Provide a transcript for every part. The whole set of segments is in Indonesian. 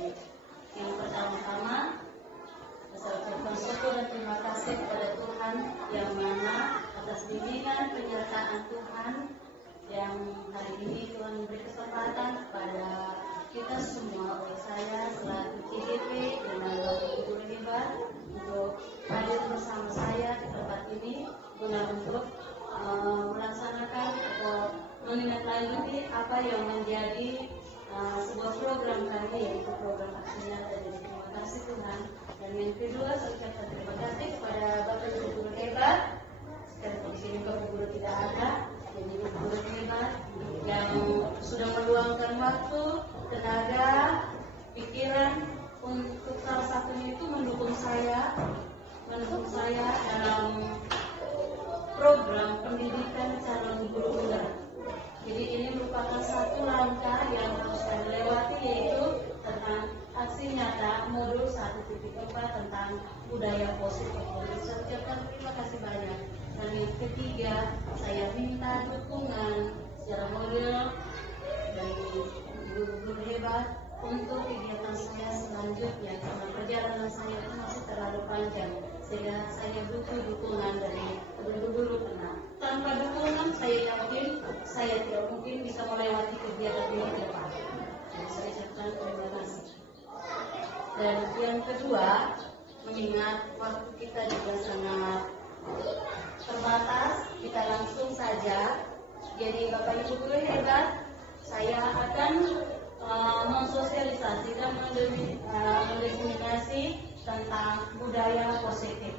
Yang pertama-tama, saya ucapkan syukur dan terima kasih kepada Tuhan yang mana atas bimbingan penyertaan Tuhan yang hari ini Tuhan memberi kesempatan kepada kita semua, oleh saya selaku CDP dengan Bapak Ibu hebat untuk hadir bersama saya di tempat ini guna untuk melaksanakan atau menindaklanjuti apa yang menjadi sebuah program kami, yaitu program aksi nyata. Jadi terima kasih Tuhan. Dan yang kedua, saya ucapkan terima kasih kepada Bapak Ibu guru hebat. Sekarang di sini Bapak Guru tidak ada, jadi Ibu guru hebat yang sudah meluangkan waktu, tenaga, pikiran untuk salah satunya itu mendukung saya dalam program pendidikan calon guru benar. Jadi ini merupakan satu langkah yang harus saya lewati, yaitu tentang aksi nyata modul 1.4 tentang budaya positif. Jadi saya ucapkan terima kasih banyak. Dan yang ketiga, saya minta dukungan secara moral dari guru-guru hebat untuk kegiatan saya selanjutnya, karena perjalanan saya itu masih terlalu panjang, sehingga saya butuh dukungan dari guru-guru. Karena tanpa dukungan saya yakin saya tidak mungkin bisa melewati kegiatan ini ke depan. Jadi saya ucapkan terima kasih. Dan yang kedua, mengingat waktu kita juga sangat terbatas, kita langsung saja. Jadi Bapak Ibu guru hebat, saya akan mensosialisasikan, mendefinisi tentang budaya positif.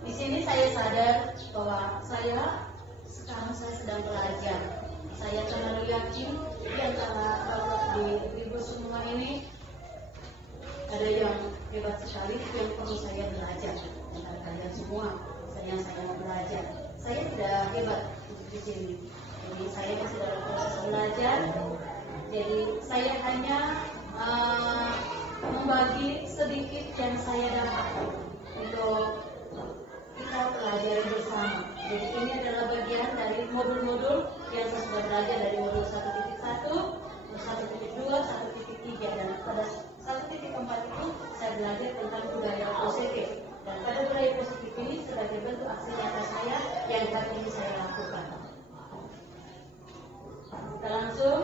Di sini saya sadar bahwa sekarang saya sedang belajar. Saya terlalu yakin di antara bapak ibu semua ini ada yang hebat sekali yang perlu saya belajar. Antara kalian semua, saya belajar. Saya tidak hebat di sini. Jadi saya masih dalam proses belajar. Jadi saya hanya membagi sedikit yang saya dapat untuk kita pelajari bersama. Jadi ini adalah bagian dari modul-modul yang saya sudah belajar dari modul 1.1, 1.2, 1.3, dan pada 1.4 itu saya belajar tentang budaya positif. Dan pada budaya positif ini sebagai bentuk aksi nyata saya yang hari ini saya lakukan. Kita langsung.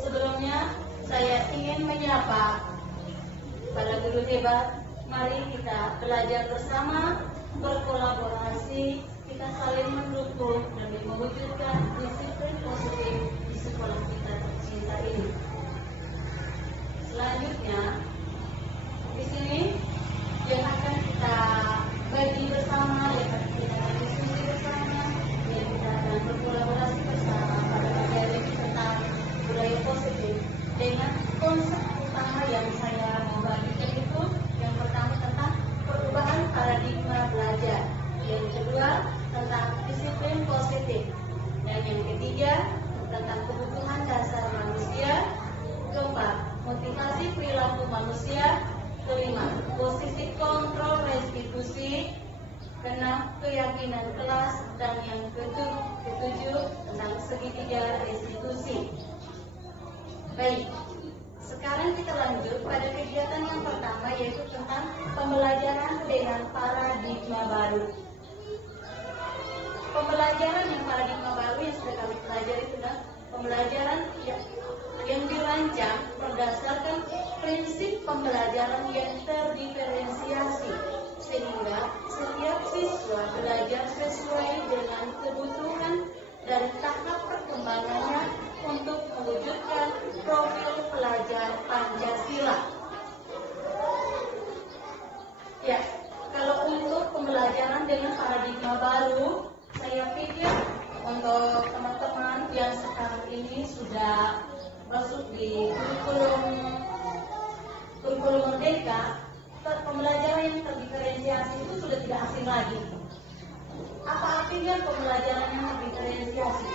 Sebelumnya saya ingin menyapa para guru hebat. Mari kita belajar bersama, berkolaborasi, kita saling mendukung demi mewujudkan disiplin positif di sekolah kita tercinta ini. Selanjutnya, di sini yang akan kita bagi bersama, yang akan kita diskusi bersama, yang kita akan berkolaborasi bersama pada materi tentang budaya positif dengan konsep utama yang saya mau bagikan itu. Yang pertama tentang perubahan paradigma belajar, yang kedua tentang disiplin positif, dan yang ketiga tentang kebutuhan dasar manusia, keempat motivasi perilaku manusia, kelima posisi kontrol restitusi, keenam keyakinan kelas, dan yang ketujuh tentang segitiga restitusi. Baik, sekarang kita lanjut pada kegiatan yang pertama, yaitu tentang pembelajaran dengan paradigma baru. Pembelajaran yang paradigma baru yang sudah kami pelajari itu adalah pembelajaran yang dirancang berdasarkan prinsip pembelajaran yang terdiferensiasi, sehingga setiap siswa belajar sesuai dengan kebutuhan dan tahap perkembangannya untuk mewujudkan profil pelajar Pancasila. Ya, kalau untuk pembelajaran dengan paradigma baru, saya pikir untuk teman-teman yang sekarang ini sudah masuk di kurikulum merdeka, pembelajaran yang terdiferensiasi itu sudah tidak asing lagi. Apa artinya pembelajaran yang terdiferensiasi?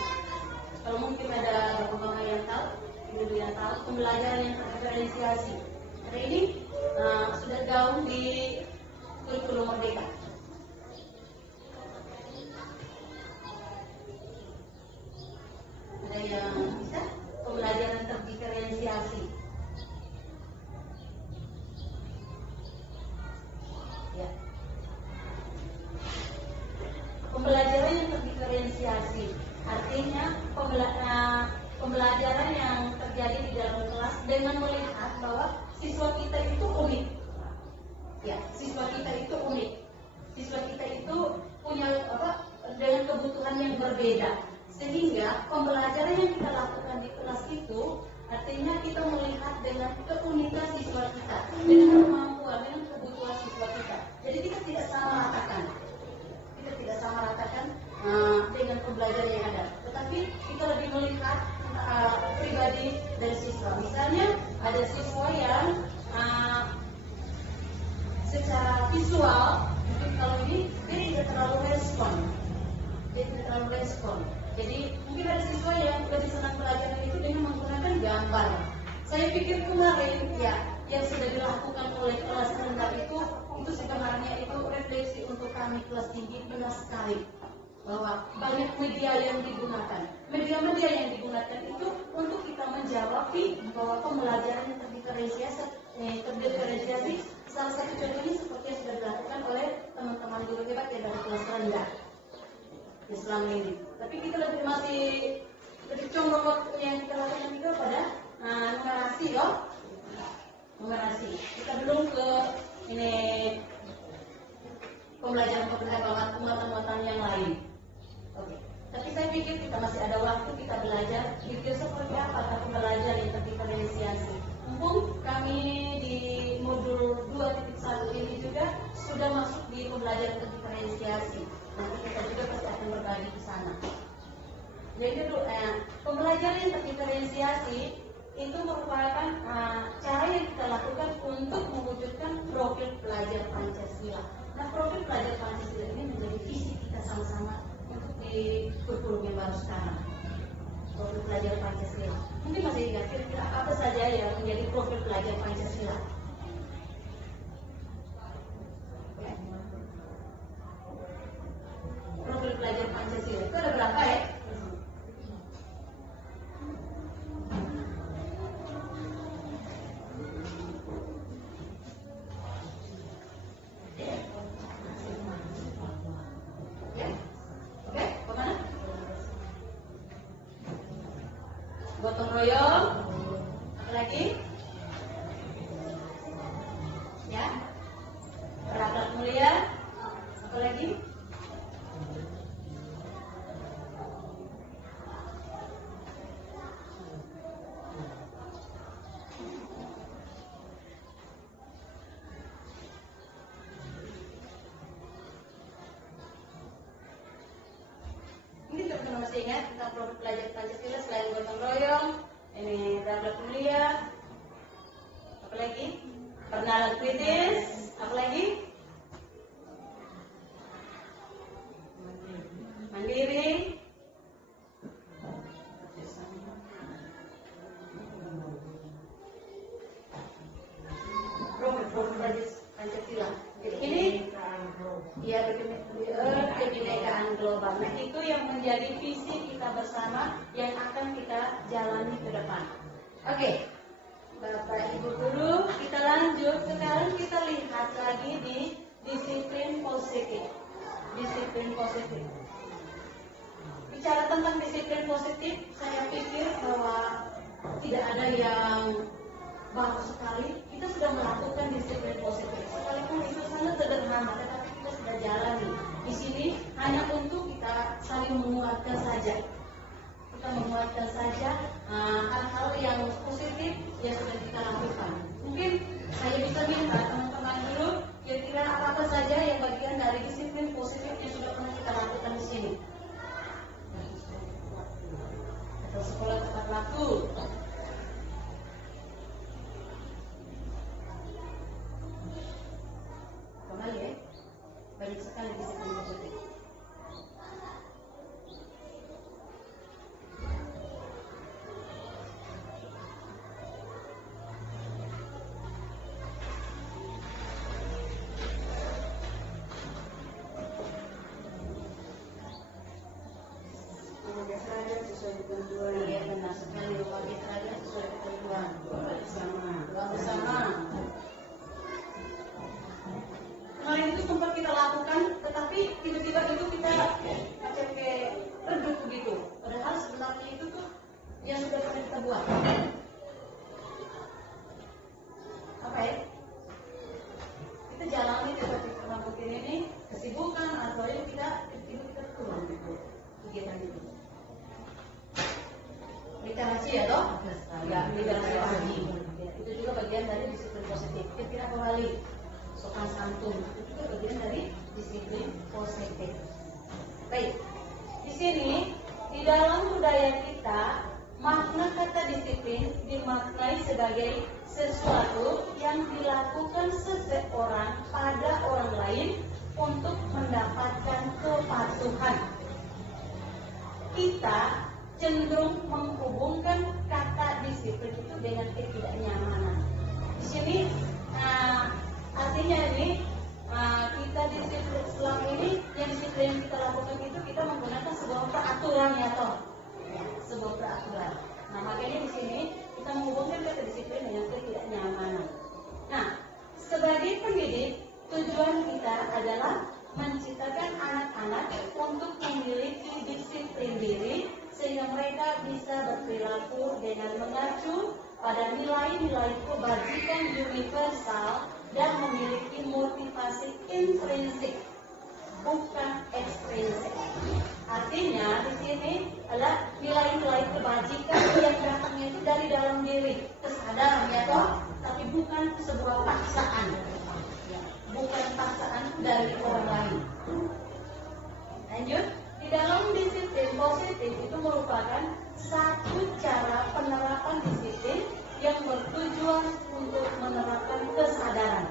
Kalau mungkin ada bapak-bapak yang tahu, ibu yang tahu pembelajaran yang terdiferensiasi. Hari ini sudah gaung di kurikulum merdeka. pembelajaran yang terjadi di dalam kelas dengan melihat bahwa siswa kita itu unik. Ya, siswa kita itu unik. Siswa kita itu punya dengan kebutuhan yang berbeda. Sehingga pembelajaran yang kita lakukan di kelas itu artinya kita melihat dengan keunikan siswa kita, dengan kemampuan, dengan kebutuhan siswa kita. Jadi kita tidak sama ratakan. Kita tidak sama ratakan dengan pembelajaran yang ada. Tetapi kita lebih melihat pribadi dari siswa. Misalnya ada siswa yang secara visual, mungkin kalau ini dia tidak terlalu respon. Jadi mungkin ada siswa yang lebih senang pelajaran itu dengan menggunakan gambar. Saya pikir kemarin ya yang sudah dilakukan oleh kelas rendah itu sebenarnya itu refleksi untuk kami kelas tinggi, benar sekali bahwa banyak media yang digunakan. Media-media yang digunakan itu untuk kita menjawab bahwa pembelajaran yang terdiferensiasi. Salah satu contohnya seperti yang sudah dilakukan oleh teman-teman guru hebat yang dari kelas rendah Islam ini. Tapi kita masih lebih condong waktu yang kita lakukan juga pada numerasi loh. Numerasi. Kita belum ke ini pembelajaran muatan-muatan yang lain. Oke. Tapi saya pikir kita masih ada waktu kita belajar pikir seperti apa pembelajaran yang terdiferensiasi. Mumpung kami di modul 2.1 ini juga sudah masuk di pembelajaran terdiferensiasi. Nanti kita juga pasti akan berbagi di sana. Jadi pembelajaran yang terdiferensiasi itu merupakan cara yang kita lakukan untuk mewujudkan profil pelajar Pancasila. Nah, profil pelajar Pancasila ini menjadi visi kita sama-sama untuk di kurikulum yang baru sekarang. Profil pelajar Pancasila. Mungkin masih ingat kira-kira apa saja yang menjadi profil pelajar Pancasila? Profil pelajar Pancasila itu ada berapa ya? Gotong royong, apa lagi? Ya, berakhlak mulia, apa lagi? Ini teman-teman masih ingat tentang profil pelajar Pancasila selain gotong royong, ini berakhlak mulia, apa lagi? Bernalar kritis, apa lagi? Mandiri. Profil pelajar Pancasila. Jadi ini ya kebinekaan global. Nah, itu yang menjadi visi kita bersama yang akan kita jalani ke depan. Oke, Bapak Ibu Guru, kita lanjut. Sekarang kita lihat lagi di disiplin positif. Disiplin positif. Bicara tentang disiplin positif, saya pikir bahwa tidak ada yang baru sekali. Kita sudah melakukan disiplin positif. Sekalipun itu sangat sederhana, tetapi kita sudah jalani. Di sini hanya untuk kita saling menguatkan saja. Kita menguatkan saja hal-hal yang positif yang sudah kita lakukan. Mungkin saya bisa minta teman-teman dulu kira-kira apa saja yang bagian dari disiplin positif yang sudah pernah kita lakukan di sini. Atau sekolah tepat waktu. Kembali ya, banyak sekali disiplin positif. buat? Apa ya? Kita jalani seperti mungkin ini kesibukan atau ini kita pulang gitu kegiatan itu. Literasi ya toh? Ya, literasi pagi. Itu juga bagian dari disiplin positif. Kita kembali sopan santun itu juga bagian dari disiplin positif. Baik, di sini di dalam budaya kita makna kata disiplin dimaknai sebagai sesuatu yang dilakukan seseorang pada orang lain untuk mendapatkan kepatuhan. Kita cenderung menghubungkan kata disiplin itu dengan ketidaknyamanan. Di sini artinya ini kita disiplin selama ini yang disiplin yang kita lakukan itu kita menggunakan sebuah peraturan ya toh, sebuah peraturan. Nah makanya di sini kita menghubungkan kata disiplin dengan ketidaknyamanan. Nah sebagai pendidik tujuan kita adalah menciptakan anak-anak untuk memiliki disiplin diri sehingga mereka bisa berperilaku dengan mengacu pada nilai-nilai kebajikan universal dan memiliki motivasi intrinsik, bukan ekstrinsik. Artinya di sini adalah nilai-nilai kebajikan yang datangnya itu dari dalam diri, kesadaran ya toh, tapi bukan sebuah paksaan, bukan paksaan dari orang lain. Lanjut, di dalam disiplin positif itu merupakan satu cara penerapan disiplin yang bertujuan untuk menerapkan kesadaran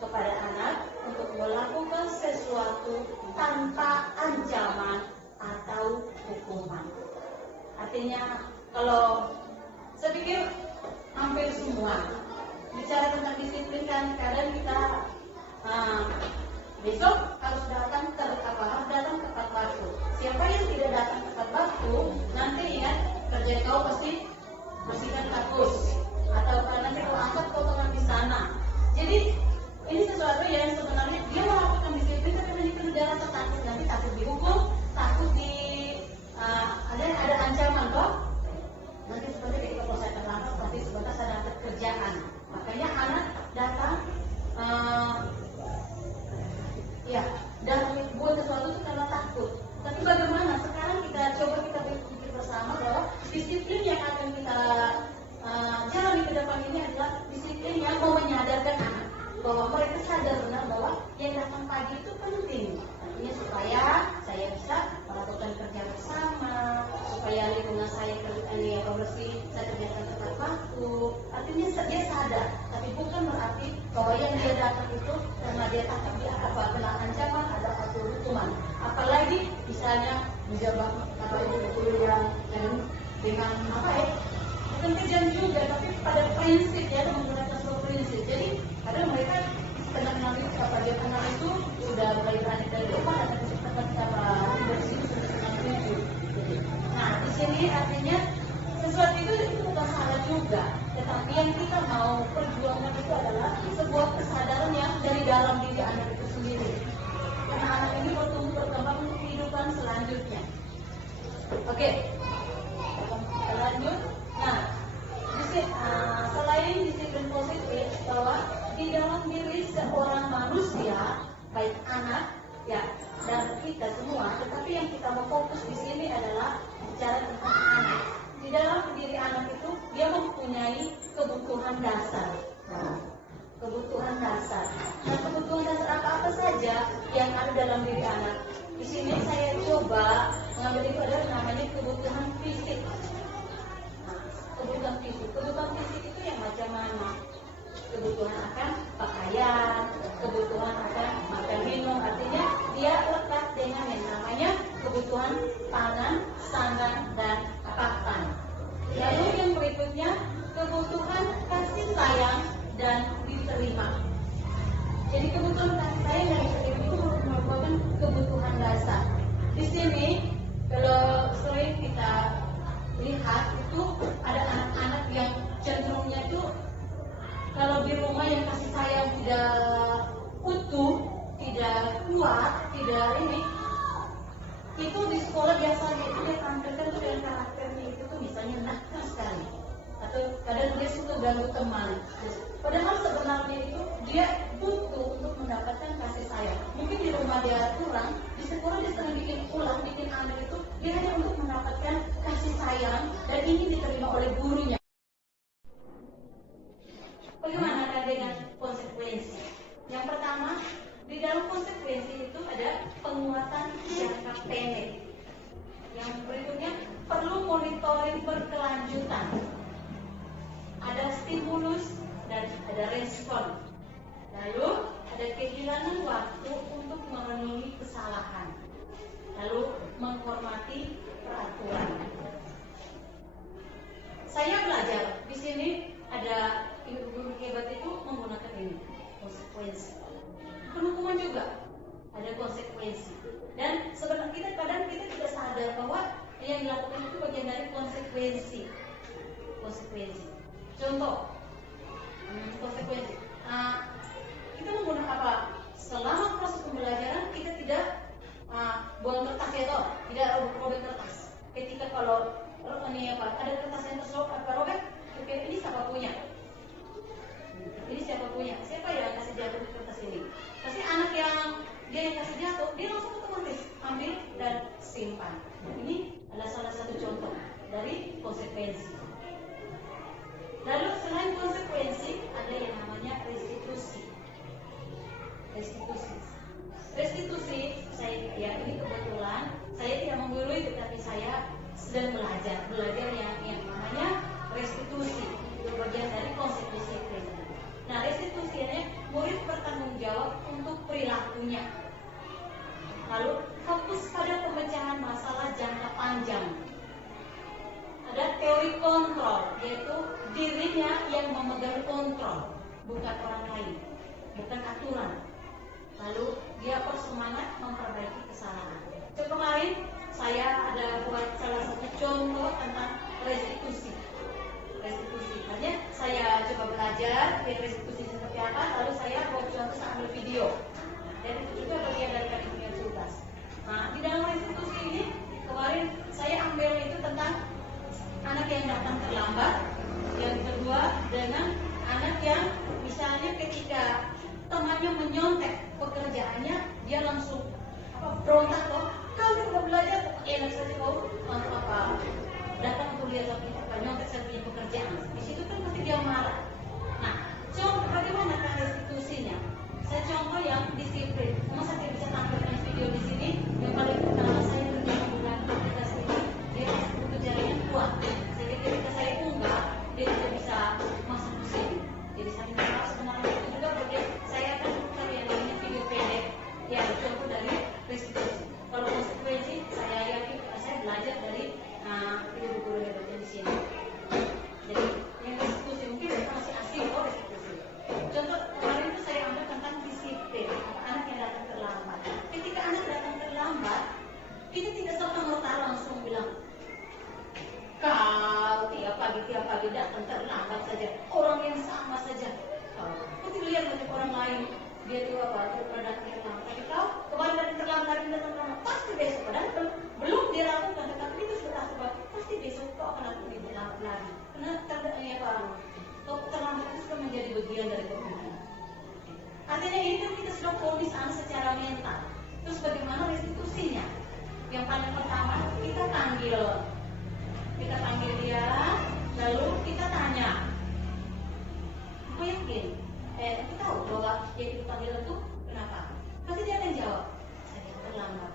kepada anak untuk melakukan sesuatu tanpa ancaman atau hukuman. Artinya kalau saya pikir hampir semua bicara tentang disiplin kan kadang kita besok harus datang tepat waktu. Siapa yang tidak datang tepat waktu nanti ingat kerja kau pasti bersihkan kakus atau nanti kau angkat kotoran di sana. Jadi ini sesuatu yang sebenarnya dia melakukan disiplin tapi menyimpan dia rasa takut, nanti takut dihukum, takut ada ancaman toh. Nanti seperti ketika proses terlambat pasti sebentar saya dapat kerjaan. Makanya anak datang dan buat sesuatu itu karena takut. Tapi bagaimana sekarang kita coba berpikir bersama bahwa disiplin yang akan kita jalani ke depan ini adalah disiplin yang mau menyadarkan anak bahwa mereka sadar benar bahwa yang datang pagi itu penting. Artinya supaya saya bisa melakukan kerja bersama, supaya lingkungan saya bersih, saya kerjakan tepat waktu. Artinya dia sadar, tapi bukan berarti bahwa yang dia datang itu karena dia takut dia akan kena ancaman ada satu hukuman. Apalagi misalnya menjabat itu yang dengan bukan kejam juga, tapi pada prinsip ya, menggunakan sebuah prinsip. Jadi kadang mereka kenal itu apa dia kenal itu sudah mulai berani dari rumah dan kecepatan cara bersih dengan tujuh. Nah di sini artinya sesuatu itu bukan salah juga, tetapi yang kita mau perjuangkan itu adalah sebuah kesadaran yang dari dalam diri anak itu sendiri. Karena anak ini bertumbuh berkembang kehidupan selanjutnya. Oke, lanjut. Nah, selain disiplin positif bahwa di dalam diri seorang manusia, baik anak ya dan kita semua, tetapi yang kita mau fokus di sini adalah bicara tentang anak. Di dalam diri anak itu dia mempunyai kebutuhan dasar. Kebutuhan dasar. Nah, kebutuhan dasar apa saja yang ada dalam diri anak? Di sini saya coba mengambil itu adalah namanya kebutuhan ganggu teman. Padahal sebenarnya itu dia butuh untuk mendapatkan kasih sayang. Mungkin di rumah dia kurang, di sekolah dia sedang bikin ambil itu, dia hanya untuk mendapatkan kasih sayang dan ingin diterima oleh gurunya. Bagaimana dengan konsekuensi? Yang pertama, di dalam konsekuensi itu ada penguatan jangka pendek. Yang berikutnya perlu monitoring berkelanjutan. Ada stimulus dan ada respon. Lalu ada kehilangan waktu untuk memenuhi kesalahan. Lalu menghormati peraturan. Saya belajar di sini ada ibu guru hebat itu menggunakan ini konsekuensi. Hukuman juga ada konsekuensi. Dan sebenarnya kita tidak sadar bahwa yang dilakukan itu bagian dari konsekuensi. Contoh, konsekuensi. Kita menggunakan apa? Selama proses pembelajaran kita tidak buang kertas ya toh, tidak robek kertas. Ketika kalau ada kertas yang tersobek, ini siapa punya? Siapa yang kasih jatuh kertas ini? Pasti anak yang dia yang kasih jatuh, dia langsung otomatis ambil dan simpan. Ini adalah salah satu contoh dari konsekuensi. Lalu selain konsekuensi ada yang namanya restitusi. Restitusi ini kebetulan saya tidak menggurui, tetapi saya sedang belajar yang namanya restitusi. Itu bagian dari konstitusi Kristen. Nah, restitusinya murid bertanggung jawab untuk perilakunya. Lalu fokus pada pemecahan masalah jangka panjang. Ada teori kontrol, yaitu dirinya yang memegang kontrol, bukan orang lain, bukan aturan. Lalu dia bersemangat memperbaiki kesalahan. Kemarin saya ada buat salah satu contoh tentang restitusi. Hanya saya coba belajar di restitusi seperti apa, lalu saya buat contoh sambil video. Dan itu juga bagian dari kajian tuntas. Nah, di dalam restitusi ini kemarin saya ambil itu tentang anak yang datang terlambat. Yang kedua dengan anak yang misalnya ketika temannya menyontek pekerjaannya, dia langsung berontak loh. Kau udah belajar, enak saja kau datang untuk lihat nyontek saya punya pekerjaan. Di situ kan pasti dia marah. Nah, contoh bagaimana kan restitusinya? Saya contoh yang disiplin. Memang saya tidak bisa tampilkan video di sini. Yang paling pertama saya terjadi dengan aplikasi ini, dia butuh jaringan kuat. Jadi ketika saya unggah, dia tidak bisa masuk ke sini. Jadi saya minta sebenarnya itu juga bagian saya akan putar yang namanya video pendek. Ya, contoh dari restitusi. Kalau konsekuensi, saya yakin saya belajar dari video guru hebat di sini. Jadi yang restitusi mungkin masih asing restitusi. Contoh kemarin itu saya ambil tentang disiplin anak yang datang terlambat. Ketika anak datang terlambat, kita tidak serta-merta langsung bilang, kau tiap pagi datang terlambat saja. Orang yang sama saja. Kau tidak lihat macam orang lain, dia itu datang terlambat. Tapi kau kemarin datang terlambat, pasti besok. Padahal belum dilakukan, tetapi itu sudah sebab pasti besok kau akan lebih terlambat lagi. Karena terlambat itu sudah menjadi bagian dari pemikiran. Artinya ini kan kita sudah fokus secara mental. Terus bagaimana restitusinya? Yang paling pertama kita panggil dia, lalu kita tanya. Aku yakin, aku tahu bahwa dia itu panggil itu kenapa? Pasti dia akan jawab, saya terlambat.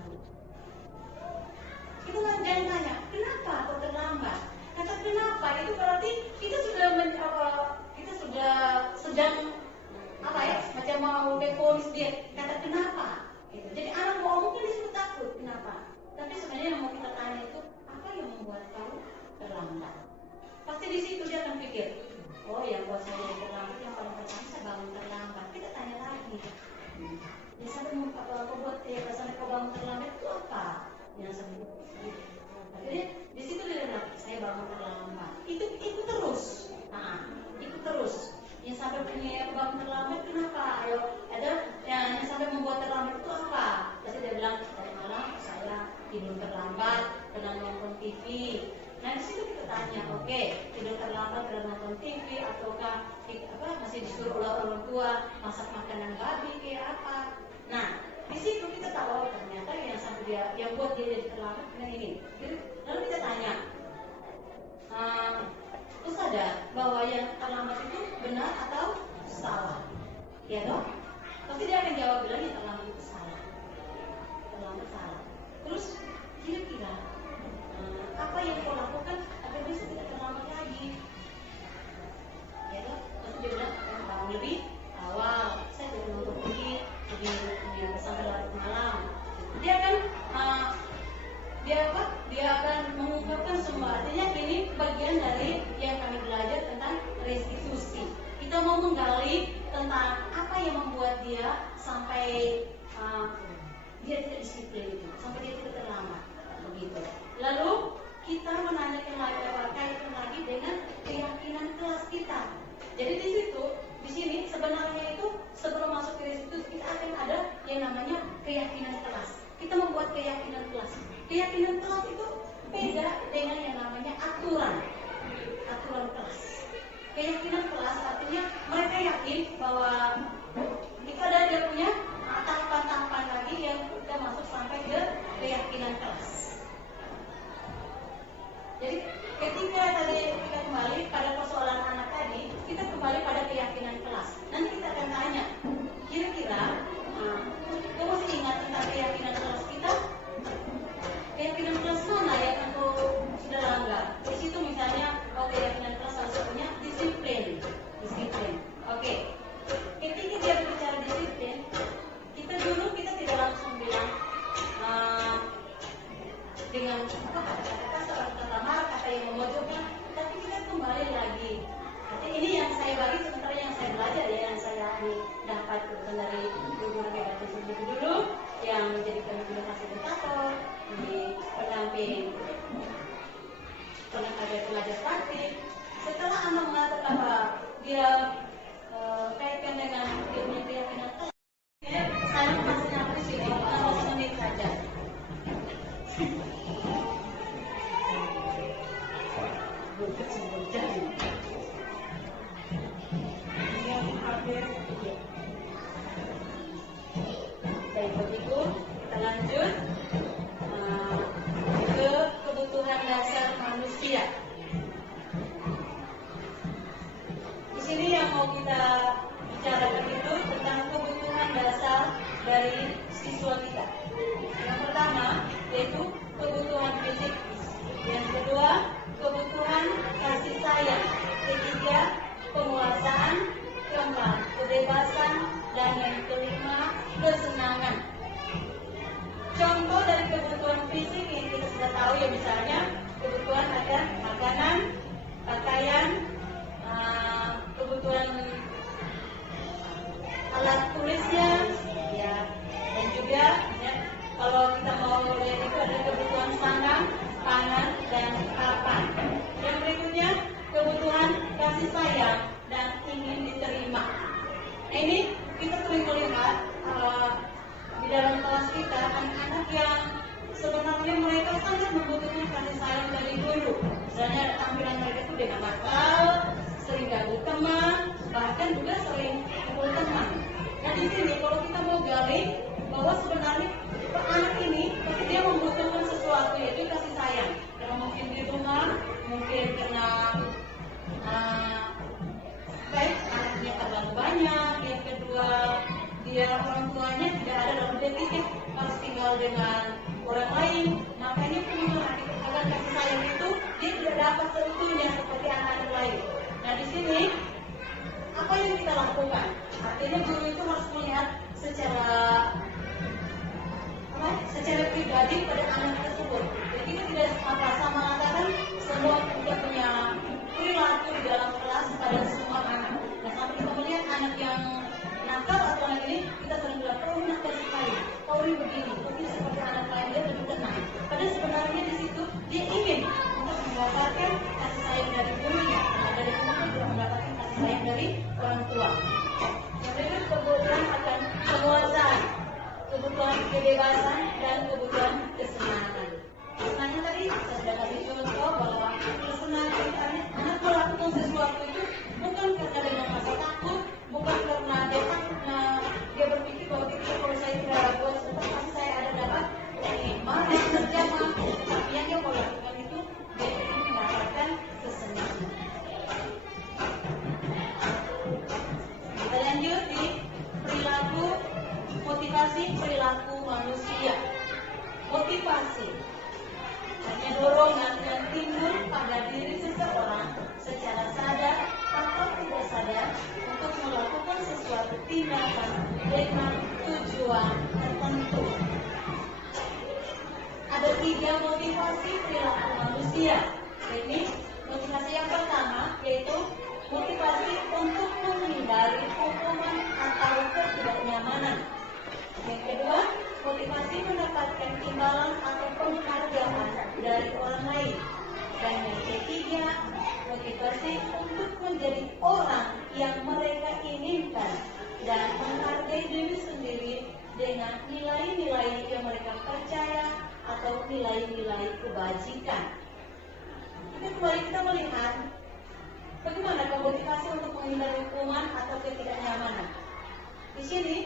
Kita jangan tanya, kenapa kok terlambat? Kata kenapa itu berarti kita sudah sedang macam mau deponis dia. Kata kenapa? Gitu. Jadi anak mau mungkin disuruh takut kenapa? Tapi sebenarnya yang mau kita tanya itu apa yang membuat kau terlambat? Pasti di situ dia akan pikir, oh yang buat saya terlambat yang paling pertama saya bangun terlambat. Kita tanya lagi. Ya sampai membuat sampai kau bangun terlambat itu apa? Yang sampai jadi di situ dia bilang saya bangun terlambat. Itu ikut terus. Ikut terus. Yang sampai punya bangun terlambat kenapa? Ayo ada yang sampai membuat terlambat itu apa? Pasti dia bilang dari malam saya tidur terlambat, karena nonton TV. Nah di situ kita tanya, oke, tidur terlambat karena nonton TV ataukah masih disuruh oleh orang tua masak makanan babi kayak apa. Nah, di situ kita tahu ternyata yang buat dia jadi terlambat dengan ini. Jadi, lalu kita tanya, lu sadar bahwa yang terlambat itu benar atau salah? Ya dong? Pasti dia akan jawab bilang yang terlambat itu salah. Terlambat salah. Terus kira-kira apa yang kau lakukan agar bisa tidak terlambat lagi? Ya dong? Pasti dia bilang akan bangun lebih awal. Saya tidak nonton TV, lebih sampai larut malam. Dia akan dia akan mengungkapkan semua. Artinya ini bagian dari yang kami belajar tentang restitusi. Kita mau menggali tentang apa yang membuat dia sampai dia tidak disiplin itu, sampai dia tidak terlambat begitu. Lalu kita menanyakan lagi kaitan lagi dengan keyakinan kelas kita. Jadi di sini sebenarnya itu sebelum masuk ke restitusi kita akan ada yang namanya keyakinan kelas. Kita membuat keyakinan kelas. Keyakinan kelas itu beda dengan yang namanya aturan kelas. Keyakinan kelas artinya mereka yakin bahwa itu ada dia punya tahapan-tahapan lagi yang kita masuk sampai ke keyakinan kelas. Jadi ketika tadi kita kembali pada persoalan anak tadi, kita kembali pada keyakinan kelas. Nanti kita akan tanya, kira-kira kamu masih ingat tentang keyakinan kelas kita? Keyakinan kelas mana yang aku sudah langgar? Di situ misalnya, keyakinan kelas salah satunya disiplin. Oke. Ketika dia berbicara disiplin, kita tidak langsung bilang dengan kata-kata seorang kata marah, kata yang memojokkan, tapi kita kembali lagi. Artinya ini yang saya bagi sementara yang saya belajar ya, yang saya dapat dari guru PKT itu dulu, yang menjadi pendidik fasilitator, di pendamping pelajar praktik. Setelah anak mengatakan bahwa dia kaitkan dengan dia punya keyakinan, saya masih di sini 15 menit saja. Baik, begitu kita lanjut ke kebutuhan dasar manusia. Di sini yang mau kita bicarakan itu tentang kebutuhan dasar dari siswa kita. Yang pertama yaitu kebutuhan fisik. Yang kedua kebutuhan kasih sayang. dari orang lain. Dan yang ketiga, motivasi untuk menjadi orang yang mereka inginkan dan menghargai diri sendiri dengan nilai-nilai yang mereka percaya atau nilai-nilai kebajikan. Kita melihat bagaimana motivasi untuk menghindari hukuman atau ketidaknyamanan. Di sini,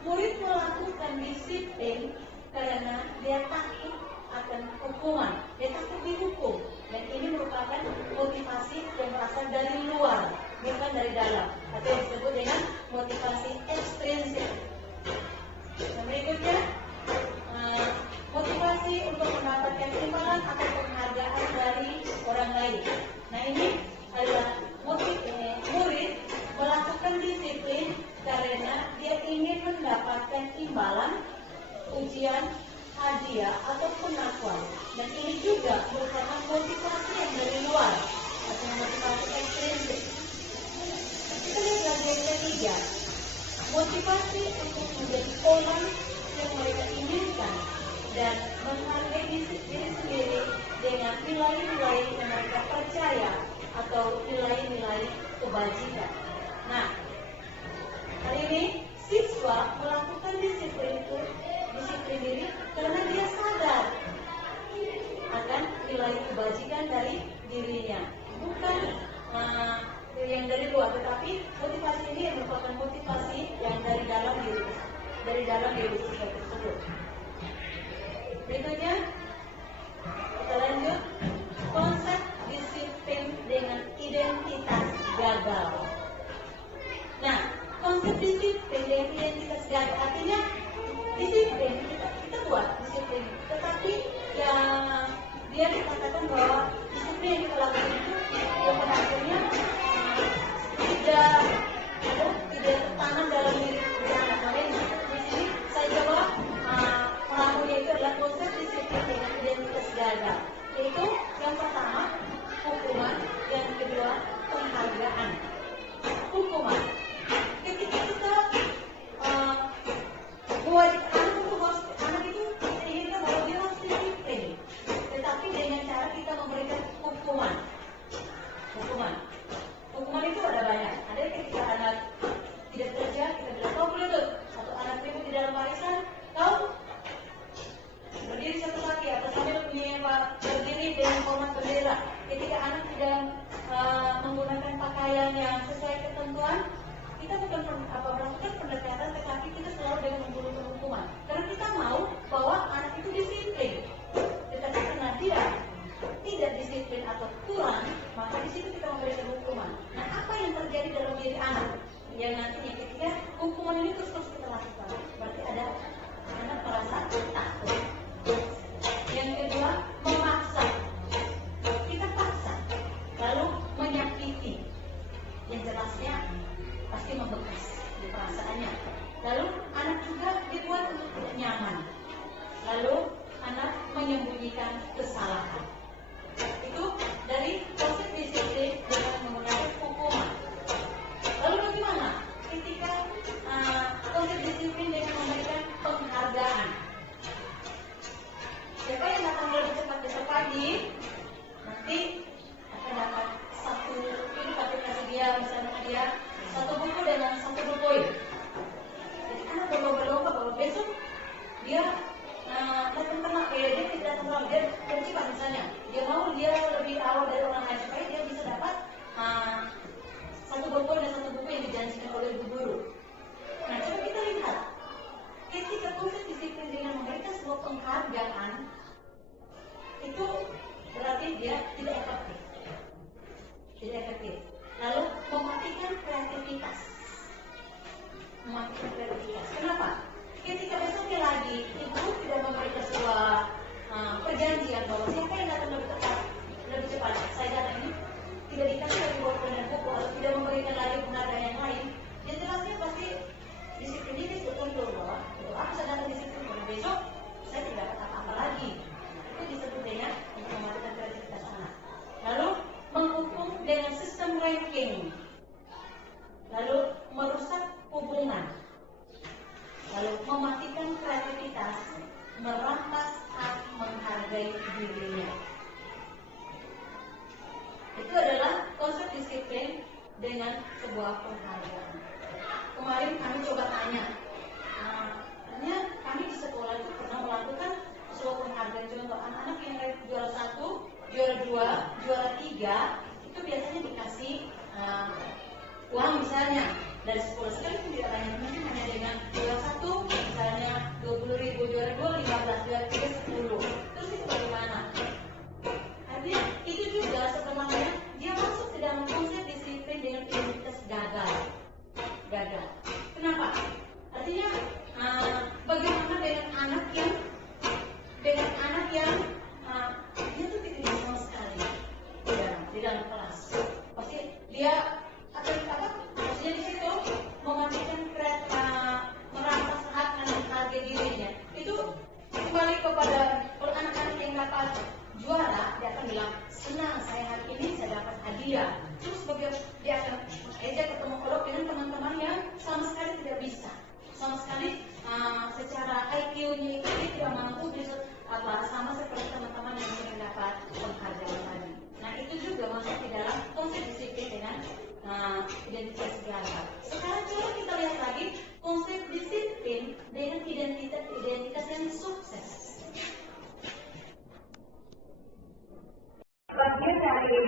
murid melakukan disiplin karena dia takut akan hukuman, dia takut dihukum, dan ini merupakan motivasi yang berasal dari luar, bukan dari dalam, atau yang disebut dengan motivasi ekstrinsik. Yang berikutnya, motivasi untuk mendapatkan imbalan atau penghargaan dari orang lain. Nah, ini adalah murid melakukan disiplin karena dia ingin mendapatkan imbalan, ujian, hadiah atau pengakuan. Dan ini juga merupakan motivasi yang dari luar atau motivasi ekstrinsik. Kita lihat lagi yang ketiga, motivasi untuk menjadi orang yang mereka inginkan dan menghargai diri sendiri dengan nilai-nilai yang mereka percaya atau nilai-nilai kebajikan. Nah, hari ini siswa melakukan disiplin diri karena dia sadar akan nilai kebajikan dari dirinya, bukan yang dari luar, tetapi motivasi ini yang merupakan motivasi yang dari dalam diri siswa tersebut. Berikutnya kita lanjut, konsep disiplin dengan identitas gagal. Nah, konsep disiplin dengan identitas gagal artinya disiplin kita buat disiplin, tetapi yang dia dikatakan bahwa disiplin yang kita lakukan itu yang pada akhirnya tidak tertanam dalam diri anak. Makanya di sini saya coba melakukannya itu adalah konsep disiplin dengan identitas gagal, yaitu yang pertama hukuman, yang kedua penghargaan. Hukuman, ketika kita buat anak itu kita inginkan bahwa dia harus disiplin, tetapi dengan cara kita memberikan hukuman itu ada banyak. Ada ketika anak tidak kerja, kita bilang kau boleh tuh, atau anak itu di dalam barisan, kau berdiri satu kaki atau sambil berdiri dengan hormat bendera. Ketika anak tidak menggunakan pakaian yang sesuai ketentuan, kita bukan melakukan pendekatan, tetapi kita selalu dengan memberikan hukuman. Karena kita mau bahwa anak itu disiplin. Tetapi karena dia tidak disiplin atau kurang, maka di situ kita memberikan hukuman. Nah, apa yang terjadi dalam diri anak? Yang nantinya ketika hukuman ini terus kita lakukan, berarti ada anak merasa takut. Yang kedua, memaksa. Kita paksa, lalu menyakiti. Yang jelasnya pasti membekas di perasaannya. Lalu anak juga dibuat untuk tidak nyaman. Lalu anak menyembunyikan kesalahan. Itu dari konsep disiplin dengan menggunakan hukuman. Lalu bagaimana ketika konsep disiplin dengan memberikan penghargaan? Siapa yang datang lebih cepat besok pagi nanti akan dapat satu, ini pakai kasih dia misalnya dia satu buku dengan satu buku. Jadi anak berlomba-lomba bahwa besok dia datang tenang, dia tidak datang tenang, dia cepat misalnya. Dia mau dia lebih awal dari orang lain supaya dia bisa dapat satu buku dan satu buku yang dijanjikan oleh ibu guru. Nah, coba kita lihat ketika konsep disiplin dengan memberikan sebuah penghargaan itu berarti dia tidak efektif. Lalu mematikan kreativitas. Kenapa? Ketika besoknya lagi ibu tidak memberikan sebuah perjanjian bahwa siapa yang datang lebih cepat, saya datang ini tidak dikasih lagi buku dan buku atau tidak memberikan lagi penghargaan yang lain, yang jelasnya pasti disiplin ini betul bahwa untuk aku saya datang disiplin, karena besok saya tidak dapat apa-apa lagi. Itu disebut dengan mematikan kreativitas anak. Lalu menghukum dengan sistem ranking, lalu merusak hubungan, lalu mematikan kreativitas, merampas hak menghargai dirinya. dengan sebuah penghargaan. Kemarin kami coba tanya, artinya kami di sekolah itu pernah melakukan sebuah penghargaan contoh anak-anak yang juara 1, juara 2, juara 3 itu biasanya dikasih uang misalnya dari sekolah sekali itu tidak banyak, mungkin hanya dengan juara 1 misalnya 20.000, juara 2 15, juara 3 10. Terus itu bagaimana? Artinya itu juga sebenarnya dia masuk ke dalam konsep disiplin dengan identitas gagal. Kenapa? Artinya bagaimana dengan anak yang dia tuh tidak bisa sama sekali di dalam kelas. Pasti dia maksudnya di situ memanfaatkan merampas hak dan harga dirinya. Itu kembali kepada anak-anak yang dapat juara, dia akan bilang senang saya hari ini saya dapat hadiah. Terus dia akan ejak ketemu kolok dengan teman-teman yang sama sekali tidak bisa, sama sekali secara IQ-nya itu dia tidak mampu bisa sama seperti teman-teman yang sering dapat penghargaan tadi. Nah itu juga masuk di dalam konsep disiplin dengan identitas gagal. Sekarang coba kita lihat lagi konsep disiplin dengan identitas yang sukses. Bagian dari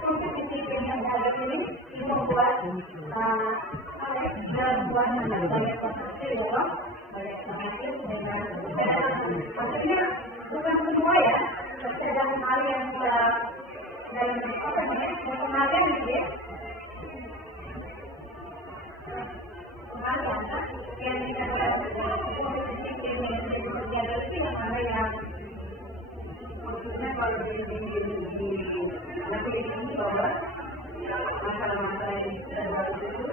konsep disiplin yang gagal ini membuat buah banyak konstruksi dalam banyak penghasil dengan maksudnya bukan semua ya, terkadang hal yang dalam penghargaan gitu ya. Penghargaan yang kita dapat konsep disiplin yang gagal itu yang mana yang maksudnya kalau di ini bahwa masalah-masalah yang terbaru itu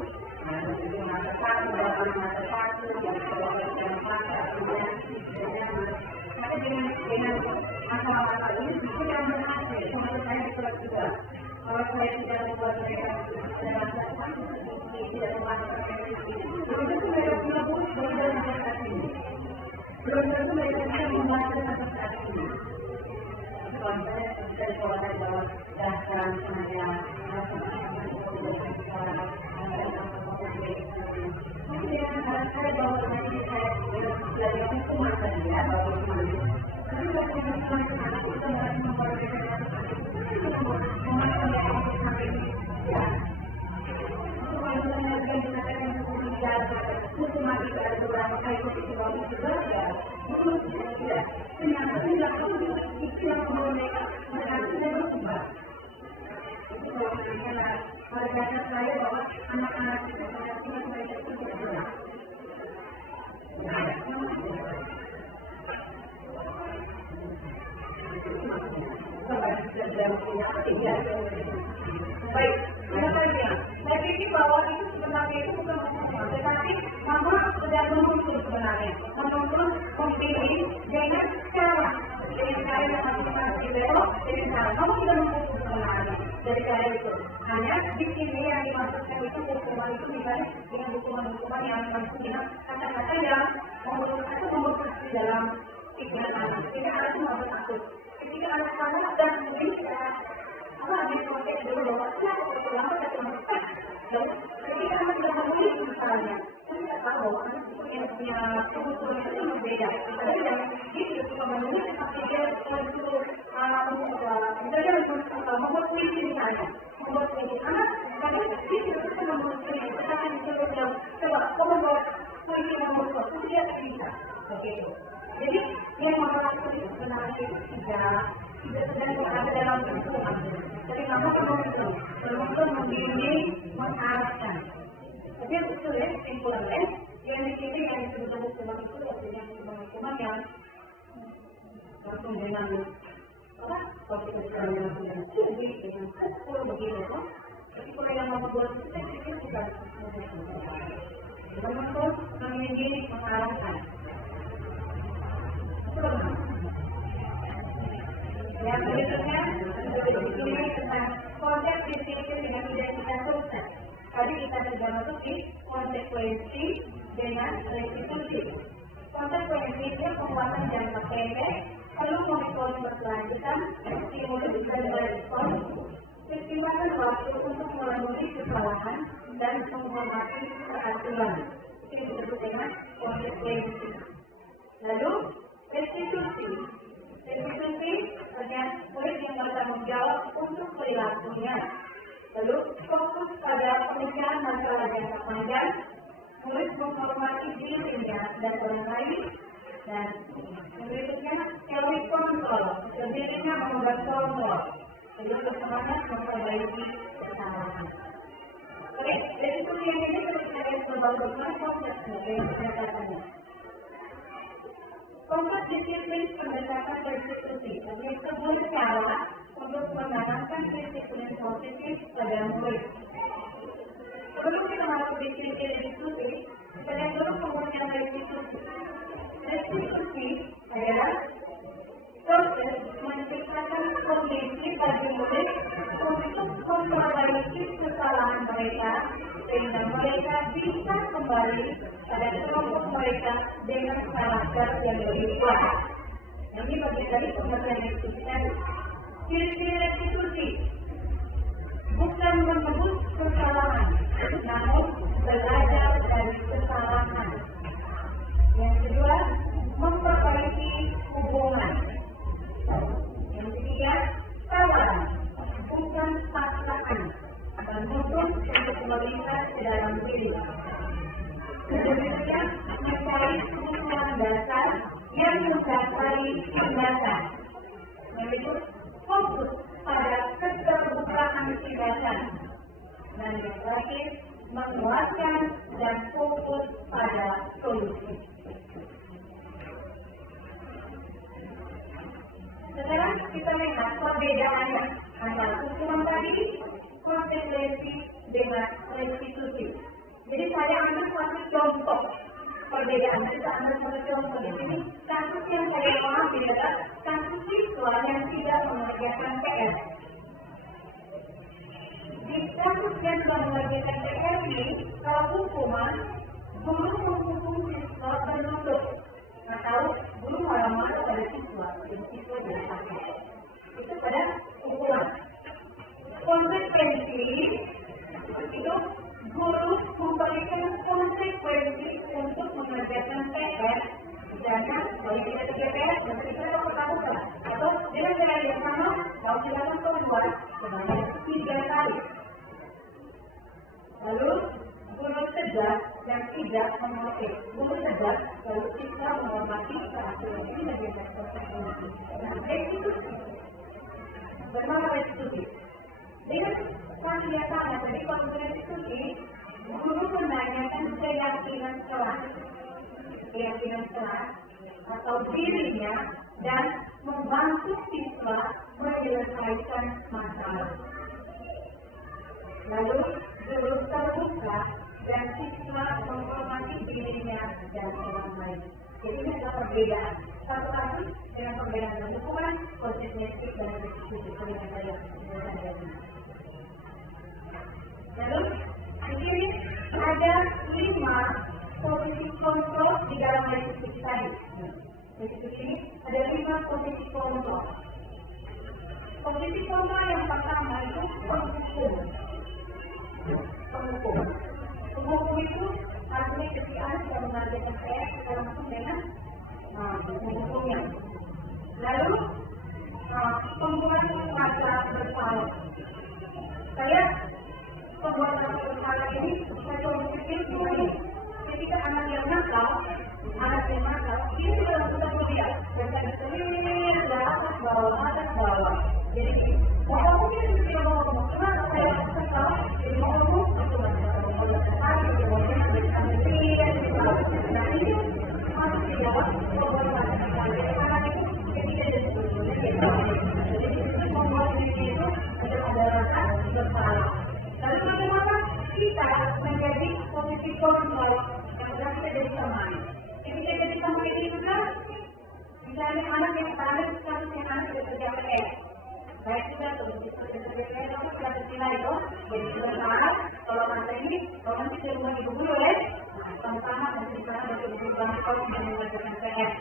di masa satu, dalam masa satu, yang tapi dengan masalah-masalah ini justru yang berhasil, menurut saya itulah juga. Kalau saya tidak membuat mereka dalam satu tidak memasukkan belum tentu mereka punya bukti dalam masyarakat ini. Belum tentu mereka bisa membaca masyarakat ini. Contohnya dari sekolah bahwa dasar tenaga saya bahwa nanti saya belajar hukum tadi ya bahwa tapi waktu kita memperhatikan saya bahwa anak-anak itu mereka itu tidak benar. Baik, saya pikir bahwa itu sebenarnya itu bukan masalah, tetapi mama sudah menuntut sebenarnya, menuntut memilih dengan cara yang harus didevelop dengan cara mama sudah menuntut sebenarnya dari cara itu. Hanya di sini yang dimaksudkan itu hukuman itu misalnya dengan hukuman yang maksudnya kata-kata yang membuat di dalam pikiran anak. Ketika anak itu mau takut, ketika anak-anak dan ketika habis pakai dulu bahwa siapa lama dan kemudian ketika anak sudah memilih misalnya, saya tidak tahu bahwa anak yang punya kebutuhan itu berbeda. Tapi yang itu cuma memilih tapi dia untuk misalnya membuat puisi misalnya. Membuat puisi anak, tapi itu bisa membuat puisi. Tetapi disuruh yang coba kau membuat puisi yang membuat puisi dia tidak bisa. Begitu. Jadi yang mengatakan itu sebenarnya tidak ada dalam hukuman. Jadi kamu menuntut membimbing, mengarahkan. Tapi yang betul ya, kesimpulannya yang di sini yang disebut hukuman itu artinya hukuman yang langsung dengan kalau kita sekarang dengan jadi dengan sepuluh begitu kan. Tapi kalau yang membuat kita juga menuntut membimbing, mengarahkan. Yang berikutnya ini tentang konsep disiplin dengan identitas sukses. Tadi kita sudah masuki konsekuensi dengan restitusi. Konsekuensi itu penguatan jangka pendek, perlu monitoring berkelanjutan, stimulus dan respon, Pertimbangkan waktu untuk memenuhi kesalahan dan menghormati peraturan. Ini disebut dengan konsekuensi. Lalu, restitusi. Restitusi artinya murid yang bertanggung jawab untuk perilakunya. Lalu, fokus pada penyelesaian masalah jangka panjang. Murid menghormati dirinya dan orang lain. Dan berikutnya, teori kontrol. Sendirinya membuat kontrol. Jadi bersemangat memperbaiki kesalahan. Oke, restitusi yang ini seperti saya berbalik konsepnya dengan pendekatannya. Konsep disiplin pendekatan restitusi adalah sebuah cara untuk menanamkan disiplin positif pada murid. Sebelum kita masuk disiplin restitusi, kita lihat dulu pengertian restitusi. Restitusi adalah proses menciptakan kondisi bagi murid untuk memperbaiki kesalahan mereka sehingga mereka bisa kembali pada kelompok mereka dengan karakter yang lebih kuat. Ini bagian dari pengertian restitusi tadi. Ciri-ciri restitusi bukan menebus kesalahan, namun belajar dari kesalahan. Yang kedua, memperbaiki hubungan. Yang ketiga, sabar, bukan paksaan, dan mudah untuk melihat ke dalam diri. Kemudian, mencari kebutuhan dasar yang mencapai tindakan. Yaitu fokus pada keterbukaan tindakan. Dan yang terakhir, menguatkan dan fokus pada solusi. Sekarang kita lihat perbedaannya antara hukuman tadi, konsekuensi dengan restitusi. Jadi saya ambil satu contoh perbedaan. Kita ambil satu contoh di sini. Kasus yang saya pahami adalah kasus siswa yang tidak mengerjakan PR. Di kasus yang tidak mengerjakan PR ini, kalau hukuman, guru menghukum siswa berlutut. Atau guru marah-marah pada siswa, dan siswa bersalah. Itu pada hukuman. Konsekuensi itu guru memberikan konsekuensi untuk mengerjakan PR. Misalnya, kalau kita kerja PR, kita dapat lakukan. Atau dengan cara yang sama, kalau silakan keluar sebanyak 3 kali. Lalu guru tegas yang tidak mengerti. Guru tegas lalu siswa menghormati peraturan ini lebih dari konsekuensi. Nah, restitusi. Bernama restitusi. Dengan kan biasanya tadi kalau restitusi, guru menanyakan keyakinan kelas atau dirinya dan membantu siswa menyelesaikan masalah. Lalu guru terbuka dan siswa menghormati dirinya dan orang lain. Jadi ini adalah perbedaan. Satu kasus dengan perbedaan dalam hukuman, konsekuensi dan restitusi yang saya jelaskan. Lalu di sini ada 5 posisi kontrol di dalam restitusi tadi. Restitusi ini ada 5 posisi kontrol. Posisi kontrol yang pertama itu penghukum. Penghukum itu artinya ketika sudah mengerjakan PR, kita langsung dengan menghukumnya. Lalu pembuat masa bersalah. Saya pembuat masa bersalah ini saya coba pikir ini. Ketika anak yang nakal, ini sudah lakukan kemudian dan saya dari atas bawah. Jadi bahwa mungkin tidak mau kenapa saya kesal, jadi mau nah ini harus dijawab pembuat masa bersalah. Karena itu ketika jadi membuat diri itu ada rasa bersalah. Lalu bagaimana kita menjadi posisi kontrol yang kita jadi teman? Kita jadi teman ini juga, misalnya anak yang paling kasus yang anak bekerja PR, baik juga bekerja PR, kamu sudah tersilai itu, jadi bersalah. Kalau masa ini, kalau nanti di rumah ibu guru ya, sama-sama menceritakan betul-betul kalau sudah mengerjakan PR.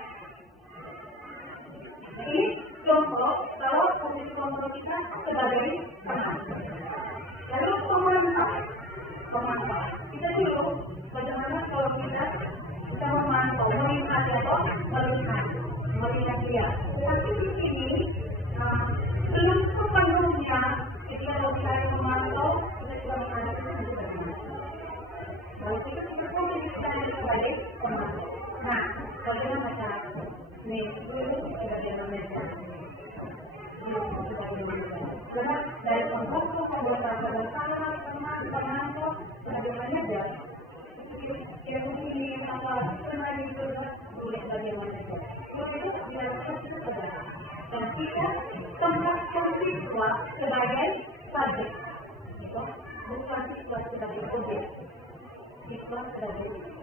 Ini contoh kalau posisi kontrol kita sebagai teman. Karena dari pembuku, pembuatan bersama, teman, pengantuk, bagaimana aja. Yang ini apa pernah itu boleh bagaimana saja. Kalau itu dilakukan itu saudara. Dan kita tempatkan siswa sebagai subjek, bukan siswa sebagai objek. Siswa sebagai objek.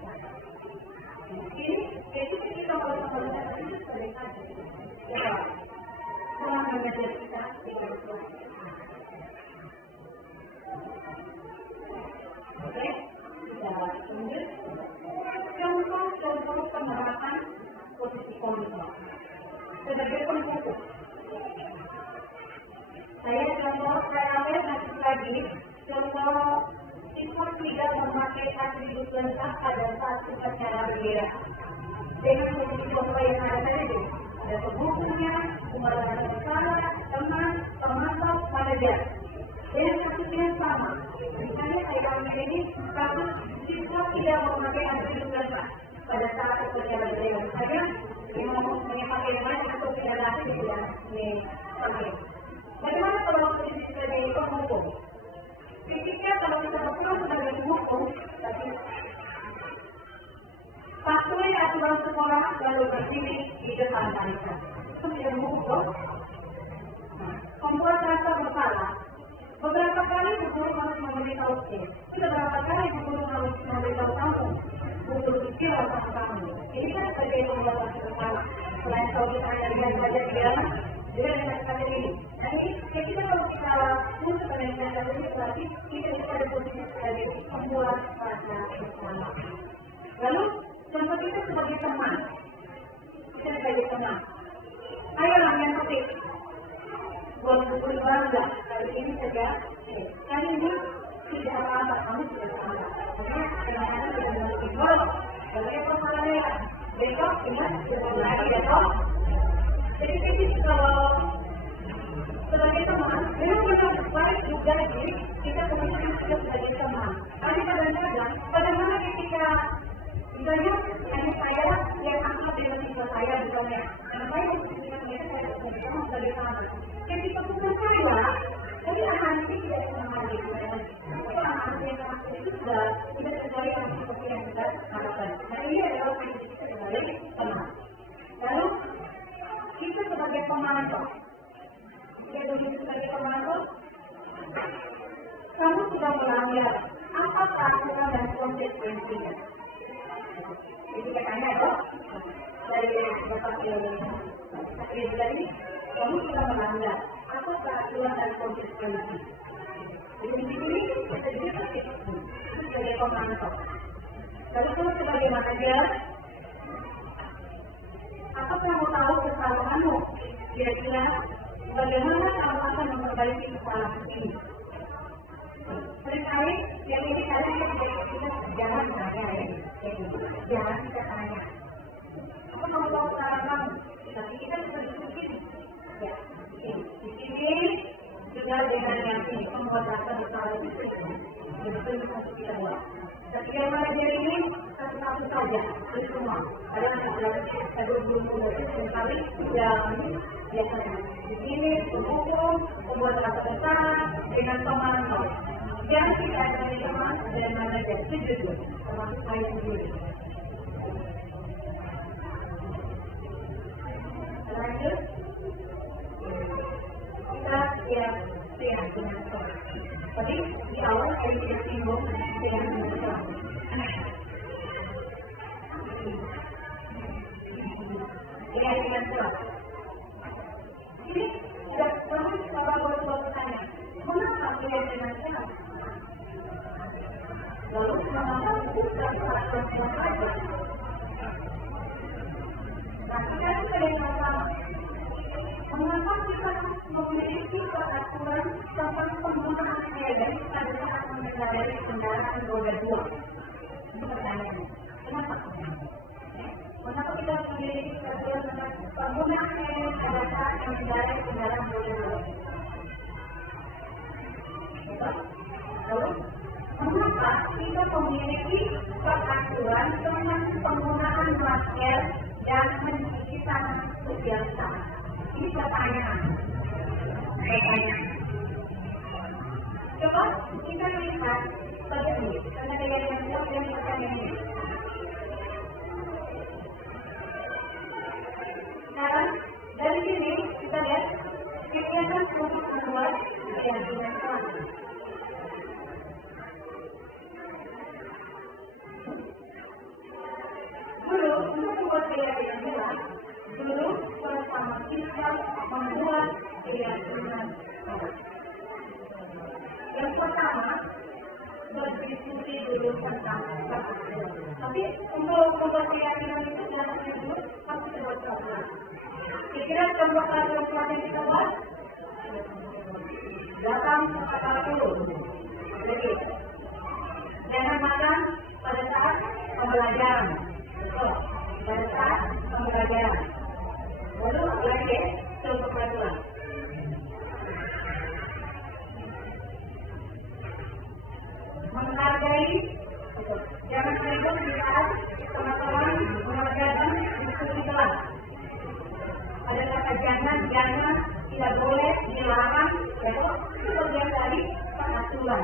Ini itu kita kalau melihat itu sebagai subjek. Ya, semua mengajar kita dengan kelas. Oke, kita lanjut. Contoh penerapan posisi komitmen sebagai pembuku. Saya masih lagi contoh siswa tidak memakai atribut lengkap pada saat upacara bendera dengan posisi contoh yang ada tadi. Ada pembukunya, pembalas besar, teman, pemantau, manajer. Dengan kasus yang sama, misalnya saya ini kasus siswa tidak memakai atribut lengkap pada saat upacara bendera. Saya yang memakai banyak atau tidak lagi tidak dipakai. Bagaimana kalau posisi sebagai penghukum? Fisiknya kalau kita berperan sebagai penghukum, tapi patuhi aturan sekolah lalu berdiri di depan barisan. Itu tidak menghukum. Membuat rasa bersalah. Beberapa kali guru harus memberitahu saya. Beberapa kali guru harus memberitahu kamu. Guru kecil sama kamu. Ini kan sebagai pembuat rasa bersalah. Selain kalau kita hanya lihat saja di dalam, juga dengan kata ini. Nah ini, kita kalau kita untuk dengan kata ini berarti kita ada posisi sebagai pembuat rasa bersalah. Lalu contoh kita sebagai teman. Kita sebagai teman. Ayolah yang penting. Buat buku bangga. Kali ini saja. Kali ini tidak apa-apa. Kamu tidak apa-apa. Karena kadang-kadang tidak memiliki gol. Bagi persoalannya. Besok ingat sebelum lagi besok. Jadi kalau sebagai teman, memang baik juga jadi kita kemudian kita sebagai teman. Tapi kadang-kadang, bagaimana ketika misalnya hanya saya yang akrab dengan siswa saya misalnya, karena saya dengan mereka saya sebagai teman. Ketika bukan saya, jadi anak ini tidak mengalami saya. Anak itu sudah tidak sesuai dengan seperti yang kita harapkan. Nah ini adalah kita sebagai teman. Lalu kita sebagai pemantau. Sebagai pemantau, kamu sudah melanggar apa peraturan dan konsekuensinya. Jadi katanya dari Bapak Ilmu kamu sudah melanggar apa peraturan dan konsekuensi. Jadi di sini kita sebagai pemantau. Lalu kamu sebagai manajer, apa kamu tahu kesalahanmu? Kira-kira bagaimana kamu akan memperbaiki kesalahan ini? Seringkali yang ini kadang kita jangan tanya ya, jangan kita tanya. Apa kamu tahu kesalahan kamu? Tapi kita bisa diskusi. Ya, di sini juga dengan yang ini membuat rasa bersalah itu. Betul kita buat. Tapi yang manajer ini satu-satu saja, itu semua. Ada belum sekali yang biasanya. Di sini pemukul, membuat rasa besar dengan pemantau. Jangan kita ada teman dan manajer setuju, termasuk saya sendiri. Lanjut, kita siap dengan sekolah. Tapi di awal saya tidak singgung dengan sekolah. Dengan sekolah. Ini sudah kami sekolah bertanya, mengapa tidak dengan sekolah? Lalu mengapa kita melakukan saja? Nah, kita juga yang sama. Mengapa kita memiliki peraturan tentang penggunaan sepeda pada saat mengendarai kendaraan roda 2? Ini pertanyaannya. Kenapa? Mengapa kita memiliki peraturan tentang penggunaan sepeda pada saat mengendarai kendaraan roda 2? Lalu, mengapa kita memiliki peraturan tentang penggunaan masker dan mencuci tangan setiap saat? Ini pertanyaan. Saya tanya. Coba kita lihat bagian ini, karena dengan yang kuat dan pertanyaan ini. Sekarang dari sini kita lihat kegiatan untuk membuat keyakinan Tuhan. Dulu untuk membuat keyakinan Tuhan, dulu pertama kita membuat keyakinan Tuhan. Yang pertama berdiskusi dulu tentang keyakinan. Tapi untuk membuat keyakinan itu jangan dulu harus dibuat pelan-pelan. Kira-kira contoh yang yang kita buat datang tepat waktu. Jadi jangan makan pada saat pembelajaran. Pada saat pembelajaran. Lalu lagi contoh peraturan. Menghargai, jangan ribut di saat teman-teman mengerjakan diskusi kelas. Ada kata jangan, tidak boleh, dilarang, itu bagian dari peraturan.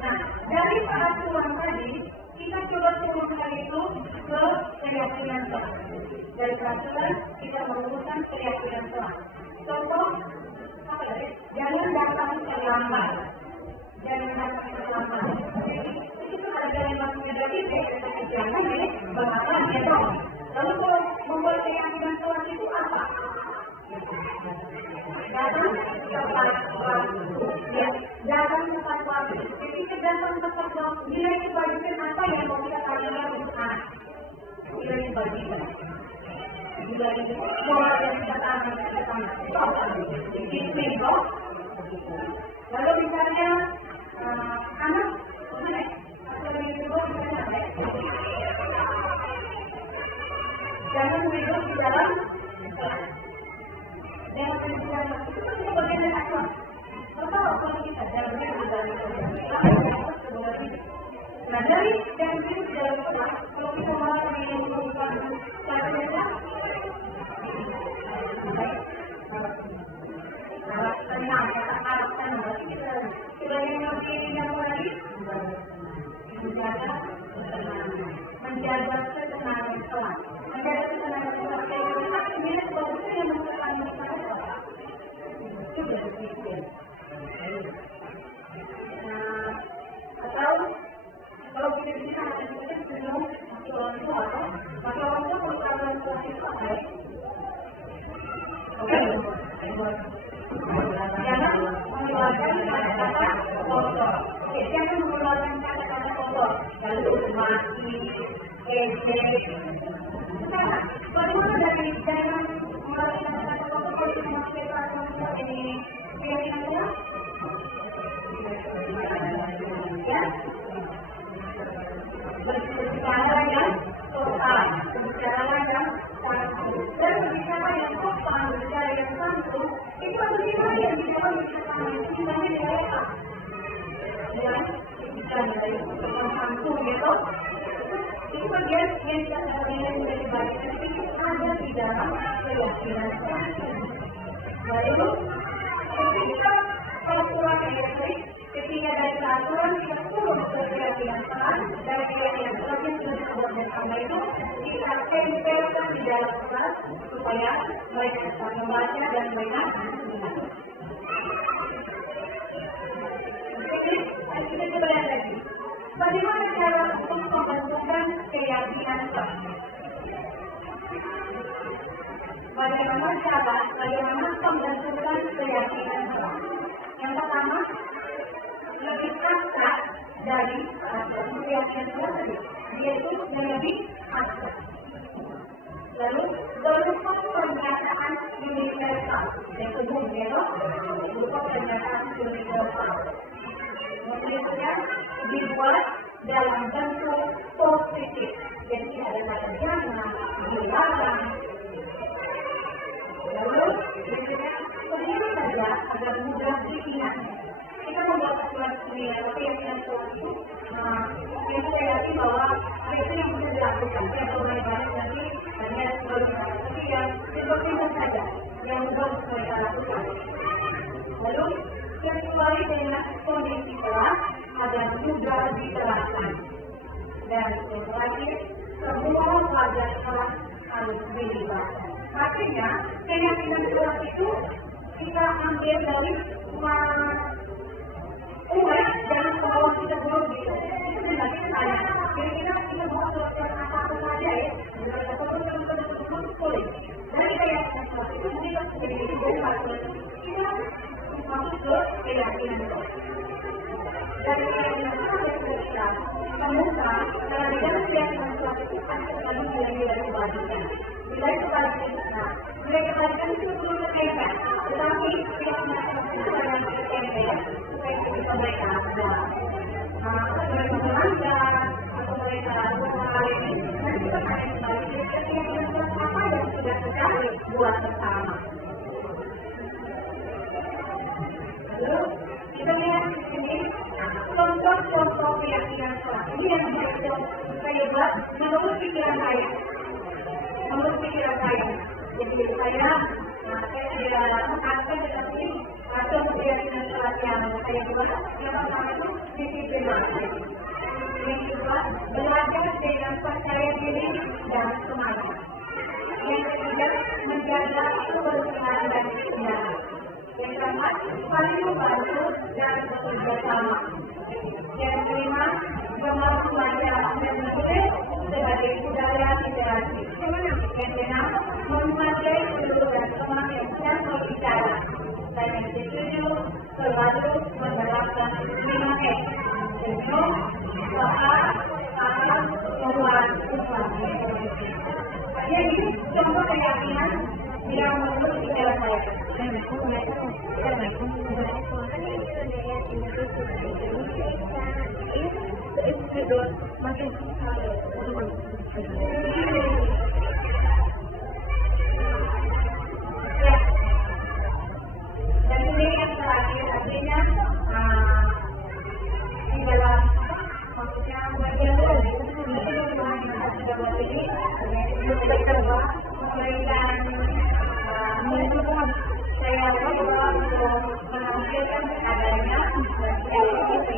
Nah, dari peraturan tadi, kita coba turunkan itu ke keyakinan Tuhan. Dari peraturan, kita menguruskan keyakinan Tuhan. Contoh, apa tadi? Jangan datang terlambat. Jangan datang terlambat. Itu ada yang maksudnya dari jangan ini bahasa dia. Lalu kalau membuat keyakinan Tuhan itu apa? Datang tepat waktu. Ya, datang tepat waktu. Ketika datang tepat waktu, nilai kebajikan apa yang mau kita tanyakan untuk anak? Nilai kebajikan. Nilai kebajikan yang kita tanyakan. Disiplin, toh? Lalu misalnya anak, atau yang kedua misalnya jangan duduk di dalam yang kedua itu kan juga bagian dari akhlak. Kalau kita jangan duduk di dalam nah dari jangan duduk di dalam kelas, kalau kita malah ingin mengubah cara kita menjaga ketenangan Tuhan. Menjaga ketenangan Tuhan. Ini sebabnya yang merupakan masalah apa? Itu berpikir. Atau kalau kita bisa kita sebelum masuk orang tua, maka orang tua perkara Tuhan itu apa? Jangan mengeluarkan kata-kata kotor. Jangan mengeluarkan kata-kata kotor. Lalu mati, sekarang, bagaimana dari jangan mengeluarkan kata-kata kotor kalau kita masih peraturan ini keyakinan Tuhan? Ya? Berbicara yang sopan, berbicara yang santun, dan berbicara yang sopan, berbicara yang santun, itu bagaimana yang di dalam dikatakan itu namanya nilai apa? Yang bukan dari sopan santun gitu. Itu bagian yang nilai kebajikan itu ada di dalam keyakinan Tuhan. Lalu, ketika peraturan elektrik, ketika dari peraturan kita turun ke keyakinan Tuhan, dari keyakinan Tuhan yang sudah dibuat bersama itu, kita tempelkan di dalam kelas supaya mereka bisa membaca dan mereka mengenal. Jadi, kita coba lihat lagi. Bagaimana cara untuk membentukkan keyakinan Tuhan? Bagaimana cara, bagaimana membentukkan keyakinan Tuhan? Yang pertama, lebih abstrak dari keyakinan Tuhan tadi, yaitu lebih abstrak. Lalu berupa pernyataan universal, yang kedua berupa pernyataan universal. Maksudnya dibuat dalam bentuk positif, jadi tidak ada kata jangan, dilarang. Lalu bagaimana saja agar mudah diingat. Kita membuat aturan sendiri, tapi yang Tuhan itu, yang saya yakin bahwa itu yang bisa dilakukan. Saya boleh banyak nanti hanya baru tapi yang seperti itu saja yang mudah untuk mereka lakukan. Lalu sesuai dengan kondisi kelas agar mudah diterapkan. Dan lagi semua pelajar kelas harus dilibatkan. Artinya keyakinan kelas itu kita ambil dari umat dan bahwa kita belum itu sebenarnya saya. Jadi kita mau melakukan apa saja ya, kita boleh. Dan keyakinan kelas itu kita kita masuk ke keyakinan kelas. Dari keyakinan kelas kita temukan di dalam keyakinan kelas itu ada sekali nilai-nilai kebaikan. Nilai kebaikan kita, nilai kebaikan itu perlu dipegang, tetapi keyakinan kelas itu adalah keyakinan supaya kita mereka ada mereka belajar atau mereka berhal ini dan kita akan kembali ke keyakinan kelas apa yang sudah kita buat bersama. Lalu kita lihat di sini contoh-contoh keyakinan kelas ini yang saya buat menurut pikiran saya. Jadi saya tidak mengatakan tetapi atau keyakinan kelas yang saya buat yang pertama itu disiplin. Yang kedua belajar dengan percaya diri dan semangat. Yang ketiga menjaga kebersihan dan kesenangan. Yang keempat saling membantu dan bekerja sama. Yang kelima gemar belajar dan menulis sebagai budaya literasi. Yang keenam mempelajari seluruh dan teman yang sedang berbicara. Dan yang ketujuh selalu menerapkan 5S. Senyum, doa, sabar, perubahan, jadi contoh keyakinan yang menurut pikiran saya. Dan ini yang terakhir artinya di dalam maksudnya bagian dari memberikan saya coba untuk menampilkan adanya saya kita coba melakukan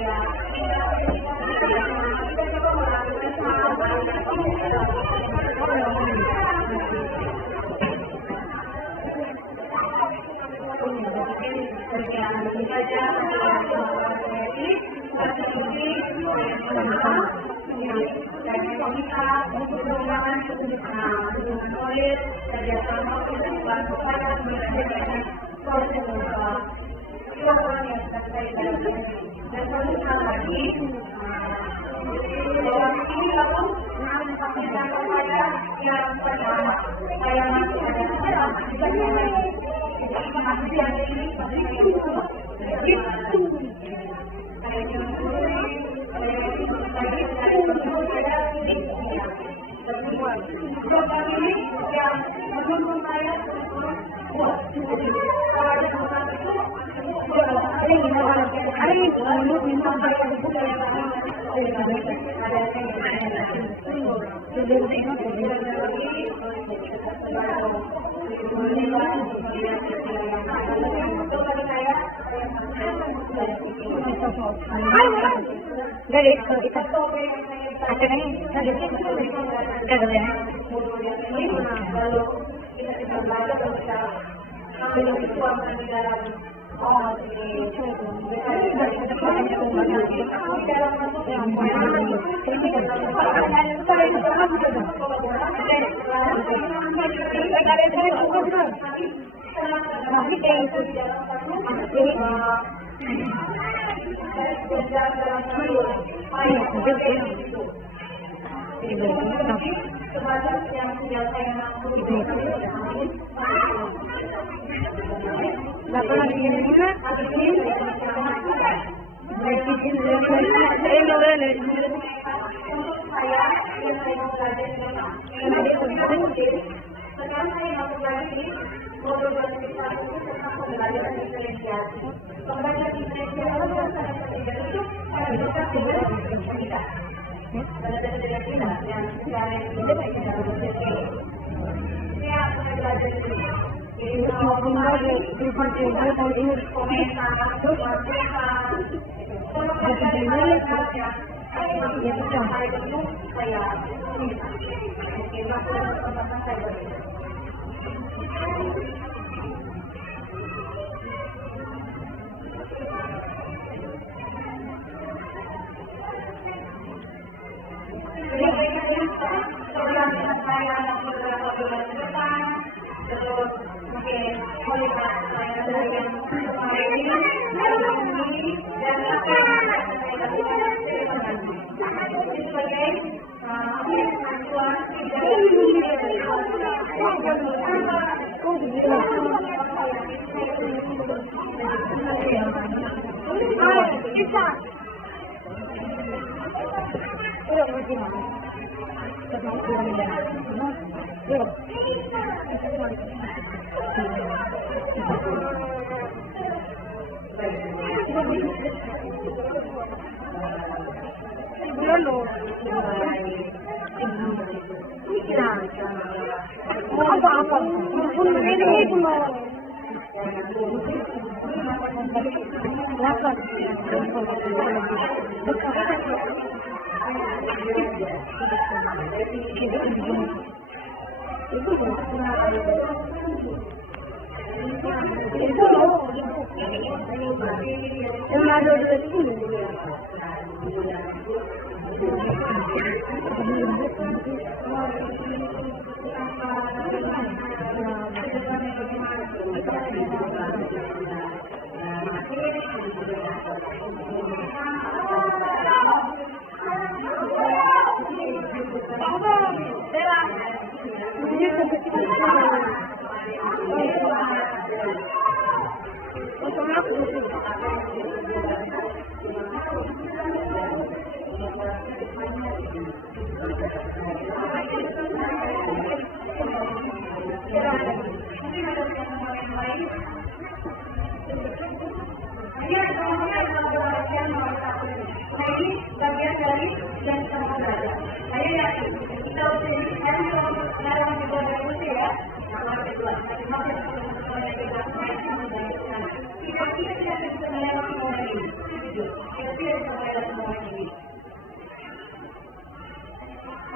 komentar,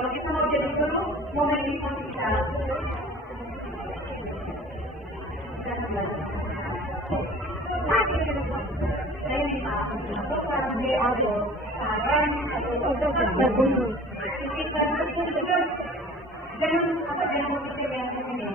kalau kita mau jadi guru, mau mendidik kita, saya minta untuk para beliau saran atau berbunyi. Jangan apa yang berpikir yang ini.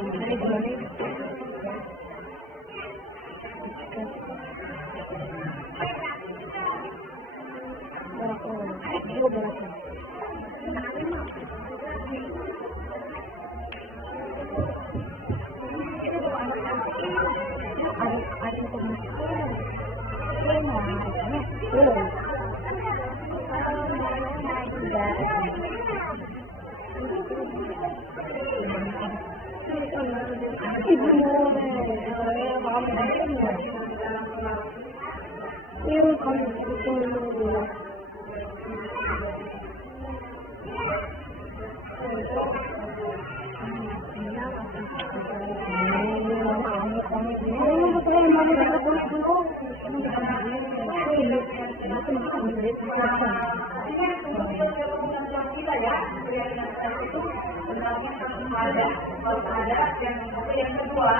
Yang kedua,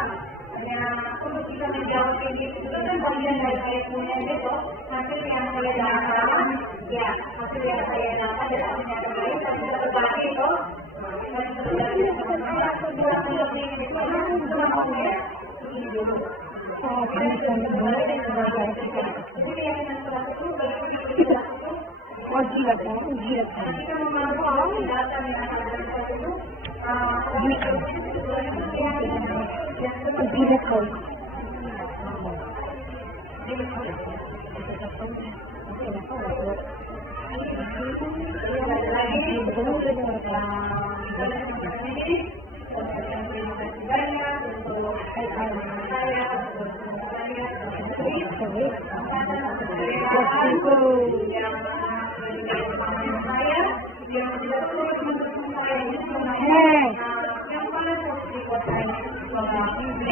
untuk bisa menjawab ini itu kan bagian dari saya punya itu hasil yang saya dapat, ya hasil yang saya dapat dari punya terbaik dan bisa berbagi itu.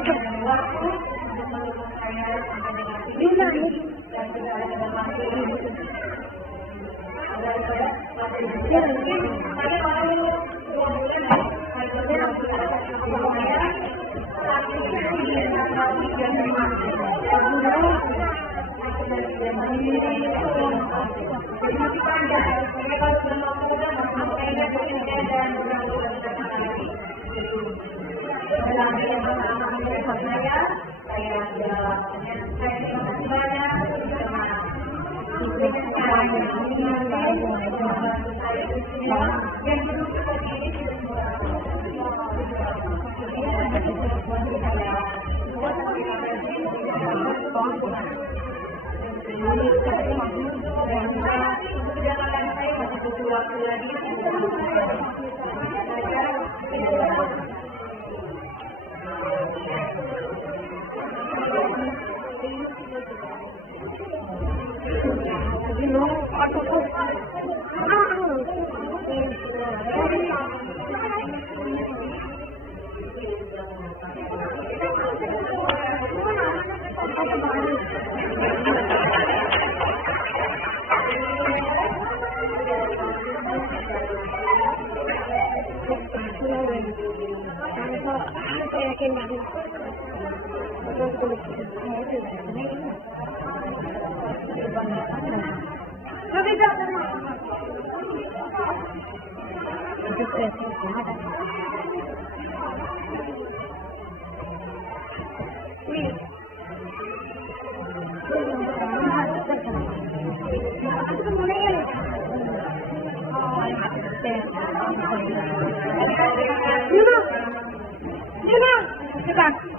Yang Cepat.